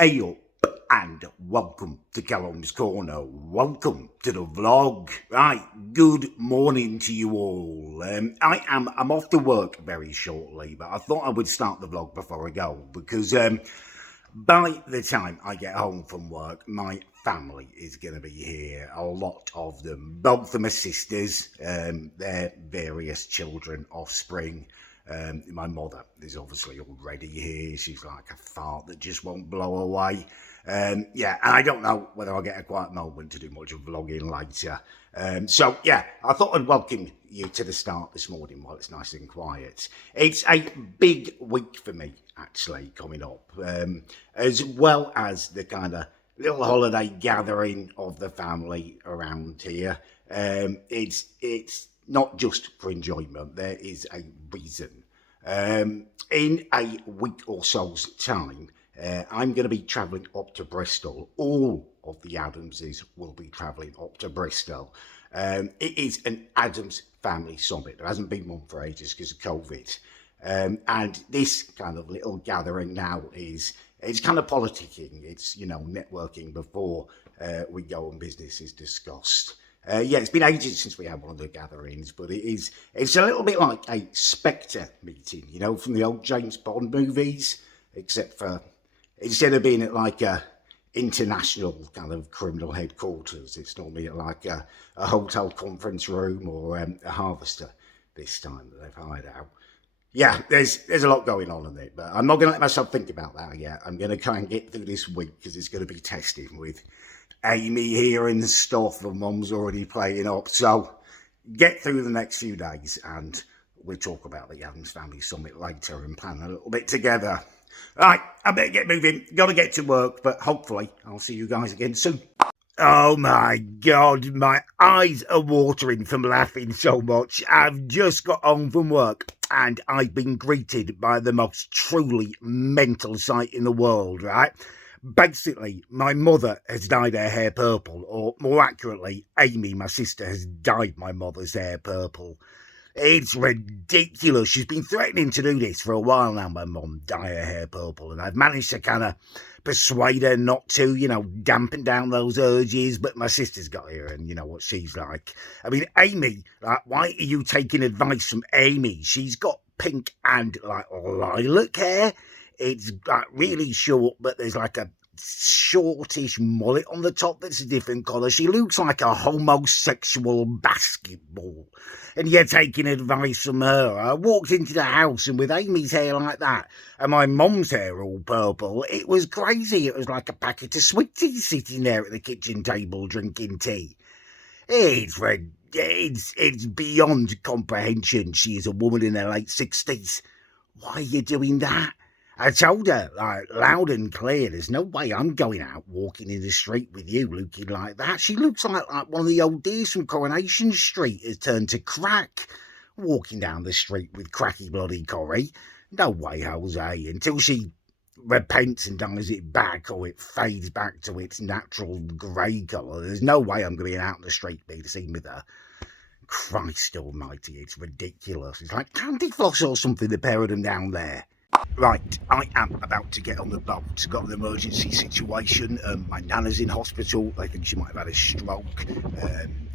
Hey up and welcome to Callums Corner. Welcome to the vlog. Right, good morning to you all. I'm off to work very shortly, but I thought I would start the vlog before I go because by the time I get home from work, my family is going to be here. A lot of them, both of my sisters, their various children, offspring. My mother is obviously already here. She's like a fart that just won't blow away. Yeah, and I don't know whether I'll get a quiet moment to do much of vlogging later. So yeah, I thought I'd welcome you to the start this morning while it's nice and quiet. It's a big week for me, actually, coming up, as well as the kind of little holiday gathering of the family around here. It's not just for enjoyment. There is a reason. In a week or so's time, I'm going to be travelling up to Bristol. All of the Adamses will be travelling up to Bristol. It is an Adams family summit. There hasn't been one for ages because of COVID. And this kind of little gathering now it's kind of politicking. It's, networking before we go and business is discussed. Yeah, it's been ages since we had one of the gatherings, but it's a little bit like a Spectre meeting, from the old James Bond movies, except for instead of being at like a international kind of criminal headquarters, it's normally at like a hotel conference room or a harvester this time that they've hired out. Yeah, there's a lot going on in it, but I'm not going to let myself think about that yet. I'm going to try and get through this week because it's going to be testing with Amy here and stuff, and Mum's already playing up. So get through the next few days and we'll talk about the Adams Family Summit later and plan a little bit together. Right, I better get moving. Got to get to work, but hopefully I'll see you guys again soon. Oh my God, my eyes are watering from laughing so much. I've just got home from work and I've been greeted by the most truly mental sight in the world, right? Basically, my mother has dyed her hair purple, or more accurately, Amy, my sister, has dyed my mother's hair purple. It's ridiculous. She's been threatening to do this for a while now, my mum, dye her hair purple, and I've managed to kind of persuade her not to, dampen down those urges, but my sister's got here and you know what she's like. I mean, Amy, why are you taking advice from Amy? She's got pink and lilac hair. It's really short, but there's like a shortish mullet on the top that's a different colour. She looks like a homosexual basketball. And you're taking advice from her. I walked into the house and with Amy's hair like that and my mum's hair all purple, it was crazy. It was like a packet of sweeties sitting there at the kitchen table drinking tea. It's beyond comprehension. She is a woman in her late 60s. Why are you doing that? I told her, loud and clear, there's no way I'm going out walking in the street with you looking like that. She looks like one of the old dears from Coronation Street has turned to crack, walking down the street with cracky bloody Corrie. No way, Jose, until she repents and dyes it back or it fades back to its natural grey colour. There's no way I'm going out in the street being seen with her. Christ almighty, it's ridiculous. It's like candy floss or something, the pair of them down there. Right, I am about to get on the boat. Got an emergency situation. My nana's in hospital. They think she might have had a stroke.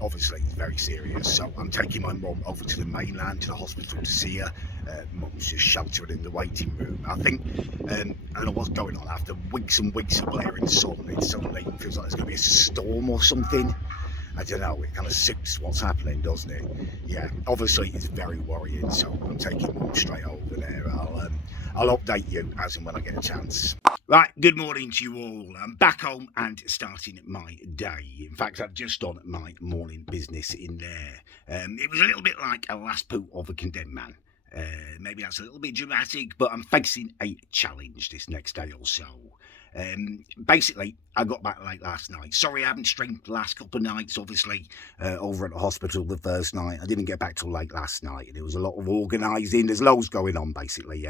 Obviously, it's very serious. So I'm taking my mum over to the mainland, to the hospital to see her. Mum's just sheltering in the waiting room. I think, I don't know what's going on. After weeks and weeks of blaring sun, it suddenly feels like there's going to be a storm or something. I don't know, it kind of suits what's happening, doesn't it? Yeah, obviously it's very worrying, so I'm taking Mum straight over there. I'll update you as and when I get a chance. Right, good morning to you all. I'm back home and starting my day. In fact, I've just done my morning business in there. It was a little bit like a last poo of a condemned man. Maybe that's a little bit dramatic, but I'm facing a challenge this next day or so. Basically, I got back late last night. Sorry I haven't streamed the last couple of nights, obviously, over at the hospital the first night. I didn't get back till late last night. There was a lot of organising. There's loads going on, basically.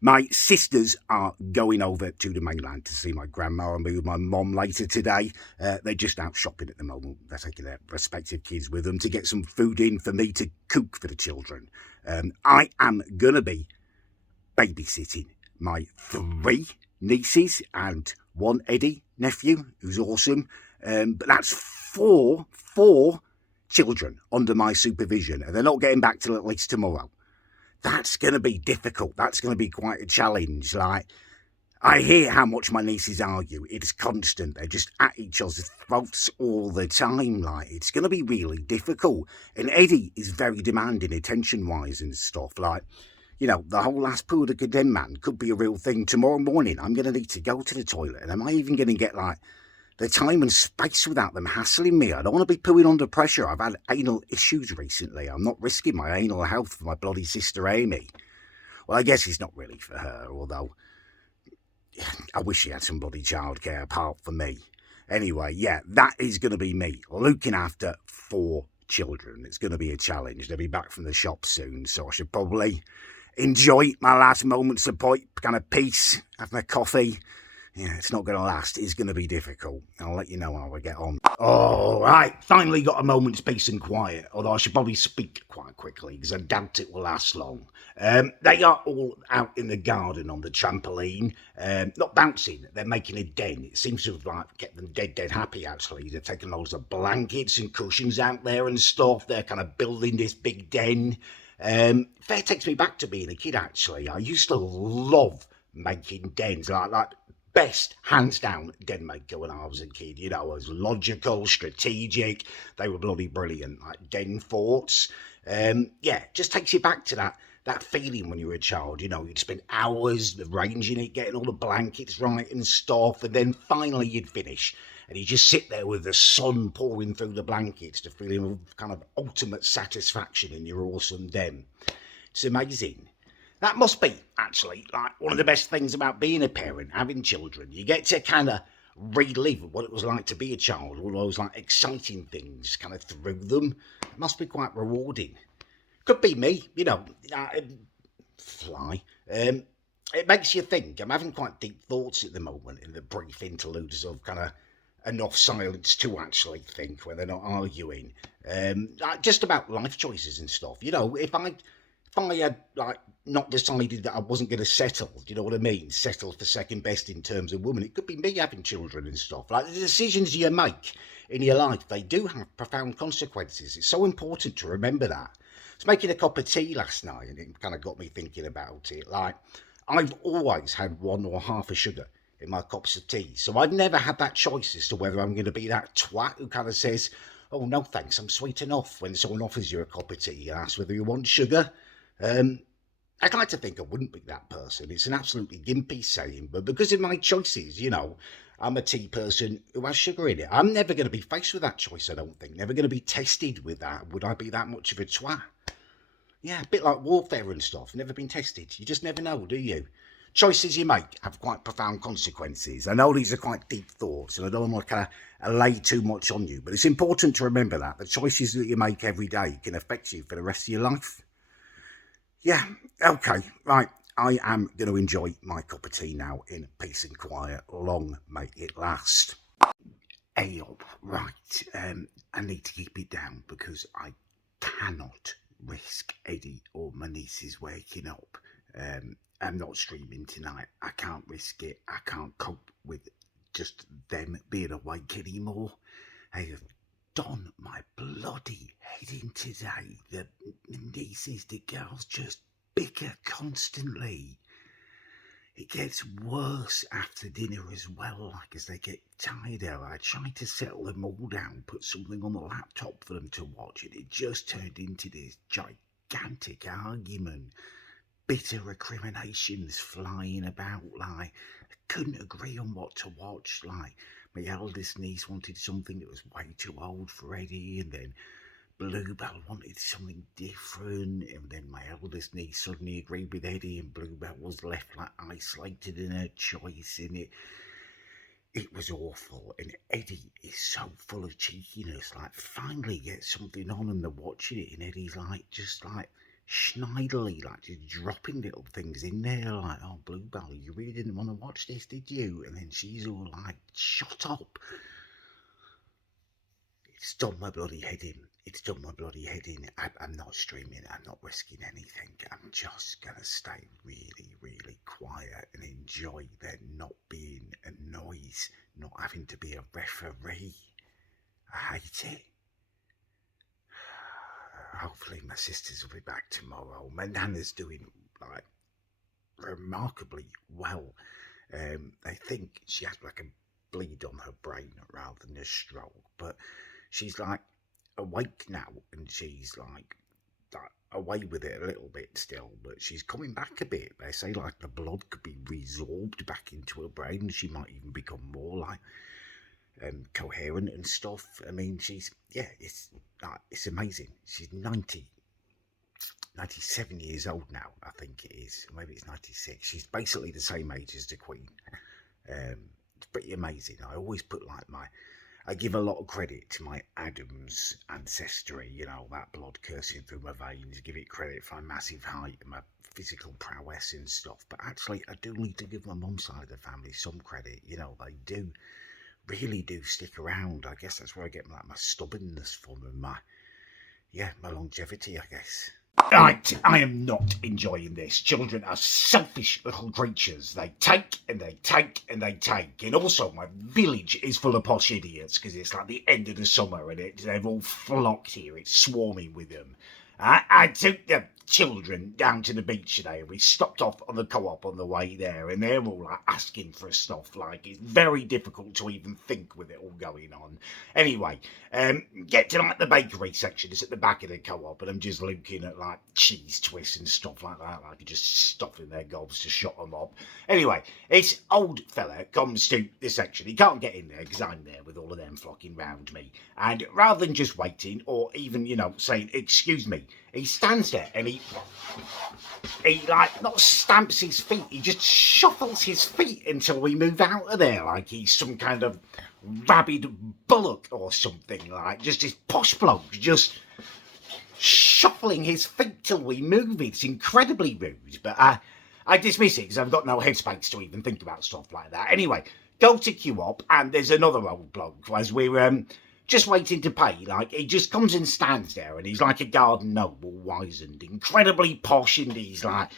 My sisters are going over to the mainland to see my grandma and be with my mum later today. They're just out shopping at the moment. They're taking their respective kids with them to get some food in for me to cook for the children. I am going to be babysitting my 3 nieces and one Eddie, nephew, who's awesome. But that's four children under my supervision, and they're not getting back till at least tomorrow. That's going to be difficult. That's going to be quite a challenge. Like, I hear how much my nieces argue. It's constant. They're just at each other's throats all the time. Like, it's going to be really difficult. And Eddie is very demanding attention-wise and stuff. Like, you know, the whole last poo of the condemned man could be a real thing. Tomorrow morning, I'm going to need to go to the toilet. And am I even going to get, like, the time and space without them hassling me? I don't want to be pooing under pressure. I've had anal issues recently. I'm not risking my anal health for my bloody sister Amy. Well, I guess it's not really for her, although I wish she had some bloody childcare apart from me. Anyway, yeah, that is going to be me, looking after 4 children. It's going to be a challenge. They'll be back from the shop soon, so I should probably enjoy my last moments of kind of peace, having a coffee. Yeah, it's not going to last. It's going to be difficult. I'll let you know how I get on. All right, finally got a moment's peace and quiet, although I should probably speak quite quickly because I doubt it will last long. They are all out in the garden on the trampoline, not bouncing, they're making a den. It seems to have like get them dead happy actually. They're taking loads of blankets and cushions out there and stuff. They're kind of building this big den. Fair takes me back to being a kid actually. I used to love making dens, like best, hands down, den maker when I was a kid. You know, it was logical, strategic. They were bloody brilliant, like den forts. Yeah, just takes you back to that feeling when you were a child. You know, you'd spend hours arranging it, getting all the blankets right and stuff, and then finally you'd finish. And you just sit there with the sun pouring through the blankets, the feeling of kind of ultimate satisfaction in your awesome den. It's amazing. That must be, actually, like one of the best things about being a parent, having children. You get to kind of relive what it was like to be a child, all those like exciting things kind of through them. It must be quite rewarding. Could be me, you know, fly. It makes you think. I'm having quite deep thoughts at the moment in the brief interludes of kind of enough silence to actually think when they're not arguing. Just about life choices and stuff. You know, if I had like not decided that I wasn't going to settle, do you know what I mean? Settle for second best in terms of women. It could be me having children and stuff. Like the decisions you make in your life, they do have profound consequences. It's so important to remember that. I was making a cup of tea last night and it kind of got me thinking about it. Like, I've always had 1 or half a sugar in my cups of tea. So I've never had that choice as to whether I'm going to be that twat who kind of says, oh, no thanks, I'm sweet enough, when someone offers you a cup of tea and asks whether you want sugar. I'd like to think I wouldn't be that person. It's an absolutely gimpy saying, but because of my choices, you know, I'm a tea person who has sugar in it. I'm never going to be faced with that choice, I don't think. Never going to be tested with that. Would I be that much of a twat? Yeah, a bit like warfare and stuff. Never been tested. You just never know, do you? Choices you make have quite profound consequences. I know these are quite deep thoughts, and I don't want to kind of lay too much on you, but it's important to remember that the choices that you make every day can affect you for the rest of your life. Yeah, okay, right. I am going to enjoy my cup of tea now in peace and quiet. Long may it last. Hey up, right. I need to keep it down because I cannot risk Eddie or my nieces waking up. I'm not streaming tonight. I can't risk it. I can't cope with just them being awake anymore. I have done my bloody head in today. The nieces, the girls just bicker constantly. It gets worse after dinner as well, like as they get tired. I tried to settle them all down, put something on the laptop for them to watch, and it just turned into this gigantic argument. Bitter recriminations flying about, like, I couldn't agree on what to watch. Like, my eldest niece wanted something that was way too old for Eddie, and then Bluebell wanted something different, and then my eldest niece suddenly agreed with Eddie, and Bluebell was left like isolated in her choice, and it was awful. And Eddie is so full of cheekiness, like finally gets something on and they're watching it, and Eddie's like just like schneidily, like just dropping little things in there, like, oh Bluebell, you really didn't want to watch this, did you? And then she's all like, shut up. It's done my bloody head in. It's done my bloody head in. I'm not streaming. I'm not risking anything. I'm just going to stay really, really quiet and enjoy there not being a noise, not having to be a referee. I hate it. Hopefully my sisters will be back tomorrow. My nana's doing, like, remarkably well. I think she had, like, a bleed on her brain rather than a stroke, but she's, like, awake now, and she's like away with it a little bit still, but she's coming back a bit. They say like the blood could be resorbed back into her brain. She might even become more like coherent and stuff. I mean, it's amazing. She's 97 years old now, I think it is. Maybe it's 96. She's basically the same age as the Queen. It's pretty amazing. I always put I give a lot of credit to my Adams ancestry, that blood coursing through my veins, give it credit for my massive height and my physical prowess and stuff. But actually, I do need to give my mum's side of the family some credit. They really do stick around. I guess that's where I get my stubbornness from and my longevity, I guess. Right, I am not enjoying this. Children are selfish little creatures. They take and they take and they take. And also, my village is full of posh idiots because it's like the end of the summer and they've all flocked here. It's swarming with them. I took the children down to the beach today and we stopped off on the co-op on the way there and they're all like asking for stuff. Like, it's very difficult to even think with it all going on. Anyway, get to like the bakery section. It's at the back of the co-op and I'm just looking at like cheese twists and stuff like that. Like, just stuffing their gobs to shut them up. Anyway, this old fella comes to the section. He can't get in there because I'm there with all of them flocking round me. And rather than just waiting or even, saying, excuse me, he stands there and he like not stamps his feet, he just shuffles his feet until we move out of there like he's some kind of rabid bullock or something. Like, just this posh bloke just shuffling his feet till we move. It's incredibly rude, but I dismiss it because I've got no headspace to even think about stuff like that. Anyway, go to queue up and there's another old bloke as we're just waiting to pay. Like, he just comes and stands there and he's like a garden noble, wizened, incredibly posh, and he's like,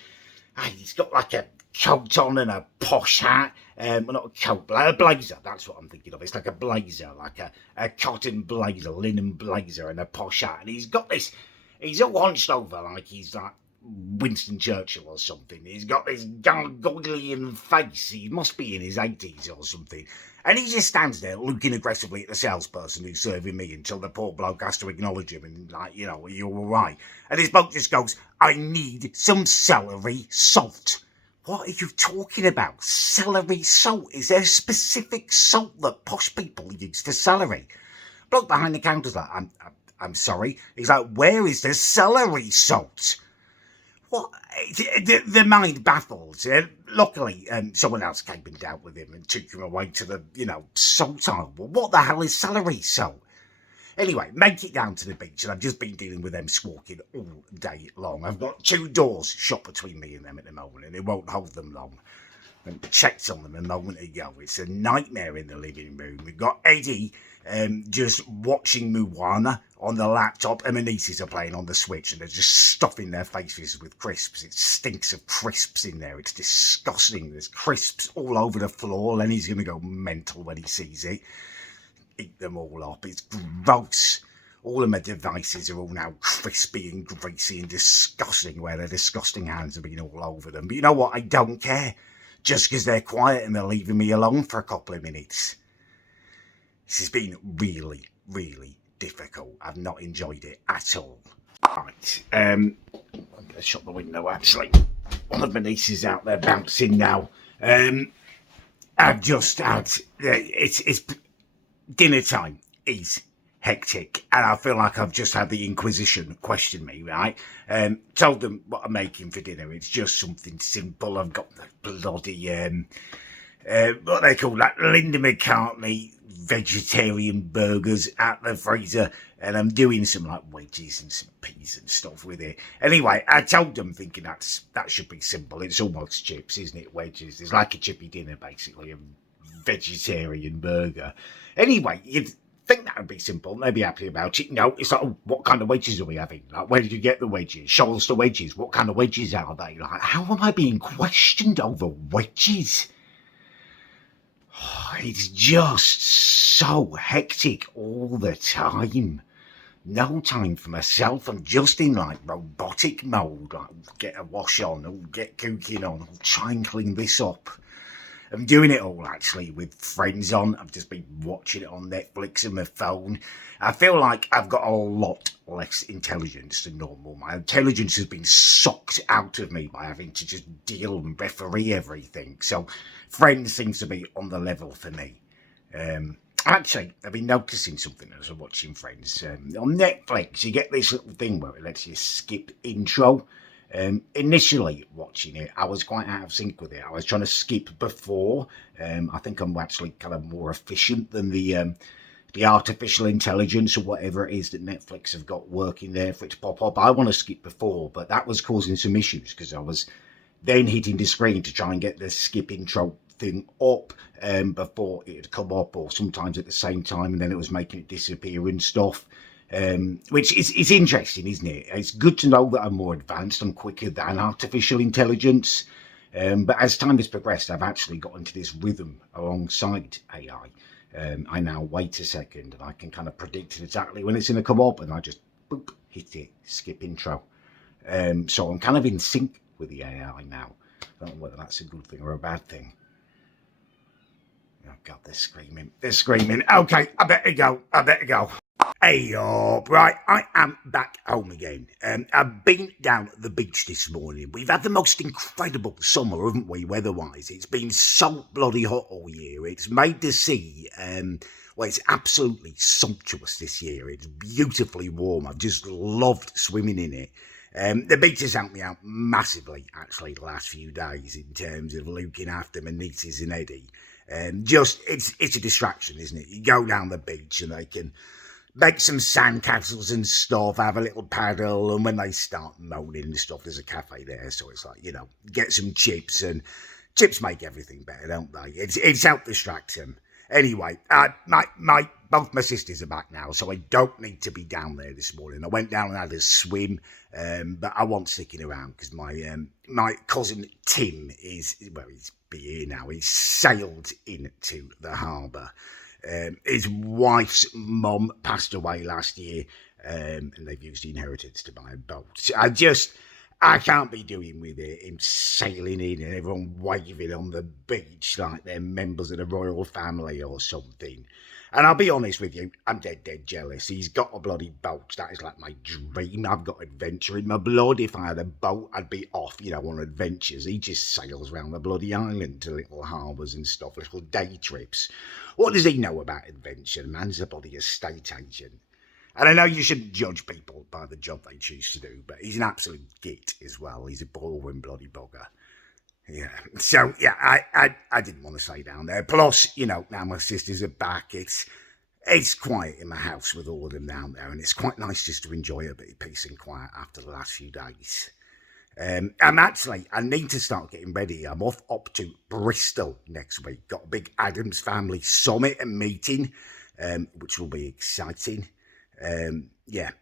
he's got like a coat on and a posh hat. Well, not a coat, but a blazer. That's what I'm thinking of. It's like a blazer, like a cotton blazer, linen blazer and a posh hat. And he's got this, he's all hunched over like he's like Winston Churchill or something. He's got this gargoylian face. He must be in his 80s or something. And he just stands there looking aggressively at the salesperson who's serving me until the poor bloke has to acknowledge him and like, are you all right? And this bloke just goes, I need some celery salt. What are you talking about? Celery salt? Is there a specific salt that posh people use for celery? Bloke behind the counter's like, I'm sorry. He's like, where is the celery salt? What? The mind baffles. Luckily, someone else came and dealt with him and took him away to the, salt aisle. Well, what the hell is celery salt? Anyway, make it down to the beach, and I've just been dealing with them squawking all day long. I've got 2 doors shut between me and them at the moment, and it won't hold them long. I checked on them a moment ago. It's a nightmare in the living room. We've got Eddie just watching Moana on the laptop, and my nieces are playing on the Switch, and they're just stuffing their faces with crisps. It stinks of crisps in there. It's disgusting. There's crisps all over the floor. Lenny's going to go mental when he sees it. Eat them all up. It's gross. All of my devices are all now crispy and greasy and disgusting, where their disgusting hands have been all over them. But you know what? I don't care. Just because they're quiet and they're leaving me alone for a couple of minutes. This has been really, really difficult. I've not enjoyed it at all. Right. I'm going to shut the window, actually. One of my nieces out there bouncing now. I've just had... It's dinner time is hectic, and I feel like I've just had the Inquisition question me, right? Told them what I'm making for dinner. It's just something simple. I've got the bloody, what they call that, Linda McCartney vegetarian burgers at the freezer, and I'm doing some like wedges and some peas and stuff with it. Anyway, I told them thinking that should be simple. It's almost chips, isn't it? Wedges. It's like a chippy dinner, basically, a vegetarian burger. Anyway, you'd think that would be simple. They'd be happy about it. No, it's like, oh, what kind of wedges are we having? Like, where did you get the wedges? Show us the wedges. What kind of wedges are they? Like, how am I being questioned over wedges? It's just so hectic all the time. No time for myself. I'm just in like robotic mode. Like, get a wash on, or get cooking on, I'll try and clean this up. I'm doing it all actually with friends on. I've just been watching it on Netflix and my phone. I feel like I've got a lot less intelligence than normal. My intelligence has been sucked out of me by having to just deal and referee everything. So Friends seems to be on the level for me. Actually, I've been noticing something as I'm watching Friends. On Netflix, you get this little thing where it lets you skip intro. Initially watching it, I was quite out of sync with it. I was trying to skip before. I think I'm actually kind of more efficient than the artificial intelligence or whatever it is that Netflix have got working there for it to pop up. I want to skip before, but that was causing some issues because I was then hitting the screen to try and get the skip intro thing up before it had come up, or sometimes at the same time, and then it was making it disappear and stuff. Which is interesting, isn't it? It's good to know that I'm more advanced and quicker than artificial intelligence. But as time has progressed, I've actually got into this rhythm alongside AI. I now wait a second and I can kind of predict exactly when it's going to come up, and I just boop, hit it, skip intro. So I'm kind of in sync with the AI now. I don't know whether that's a good thing or a bad thing. Oh God, they're screaming. They're screaming. Okay, I better go. Hey up, right, I am back home again. I've been down at the beach this morning. We've had the most incredible summer, haven't we, weather-wise? It's been so bloody hot all year. It's made the sea, well, it's absolutely sumptuous this year. It's beautifully warm. I've just loved swimming in it. The beach has helped me out massively, actually, the last few days in terms of looking after my nieces and Eddie. It's a distraction, isn't it? You go down the beach and they can make some sandcastles and stuff, have a little paddle, and when they start moaning and stuff, there's a cafe there, so it's like, get some chips, and chips make everything better, don't they? It's helped distract them. Anyway, both my sisters are back now, so I don't need to be down there this morning. I went down and had a swim, but I wasn't sticking around because my cousin Tim he's here now. He's sailed into the harbour. His wife's mum passed away last year, and they've used the inheritance to buy a boat. I can't be doing with it, him sailing in and everyone waving on the beach like they're members of the royal family or something. And I'll be honest with you, I'm dead jealous. He's got a bloody boat. That is like my dream. I've got adventure in my blood. If I had a boat, I'd be off, on adventures. He just sails around the bloody island to little harbours and stuff, little day trips. What does he know about adventure? The man's a bloody estate agent. And I know you shouldn't judge people by the job they choose to do, but he's an absolute git as well. He's a boring bloody bugger. Yeah. So, yeah, I didn't want to stay down there. Plus, now my sisters are back. It's quiet in my house with all of them down there, and it's quite nice just to enjoy a bit of peace and quiet after the last few days. I need to start getting ready. I'm off up to Bristol next week. Got a big Adams family summit and meeting, which will be exciting.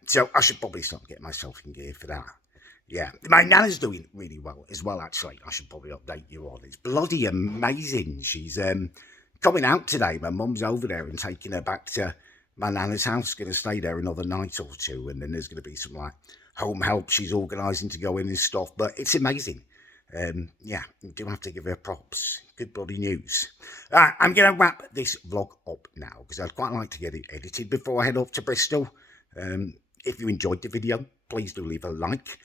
So I should probably start getting myself in gear for that. Yeah, my nana's doing really well as well, actually. I should probably update you on. It's bloody amazing. She's coming out today. My mum's over there and taking her back to my nana's house. Going to stay there another night or two, and then there's going to be some home help she's organising to go in and stuff. But it's amazing. You do have to give her props. Good bloody news. I'm going to wrap this vlog up now because I'd quite like to get it edited before I head off to Bristol. If you enjoyed the video, please do leave a like.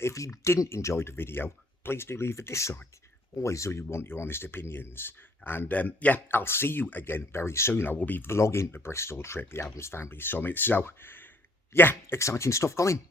If you didn't enjoy the video, please do leave a dislike. Always do want your honest opinions. And I'll see you again very soon. I will be vlogging the Bristol trip, the Adams Family Summit. So, exciting stuff coming.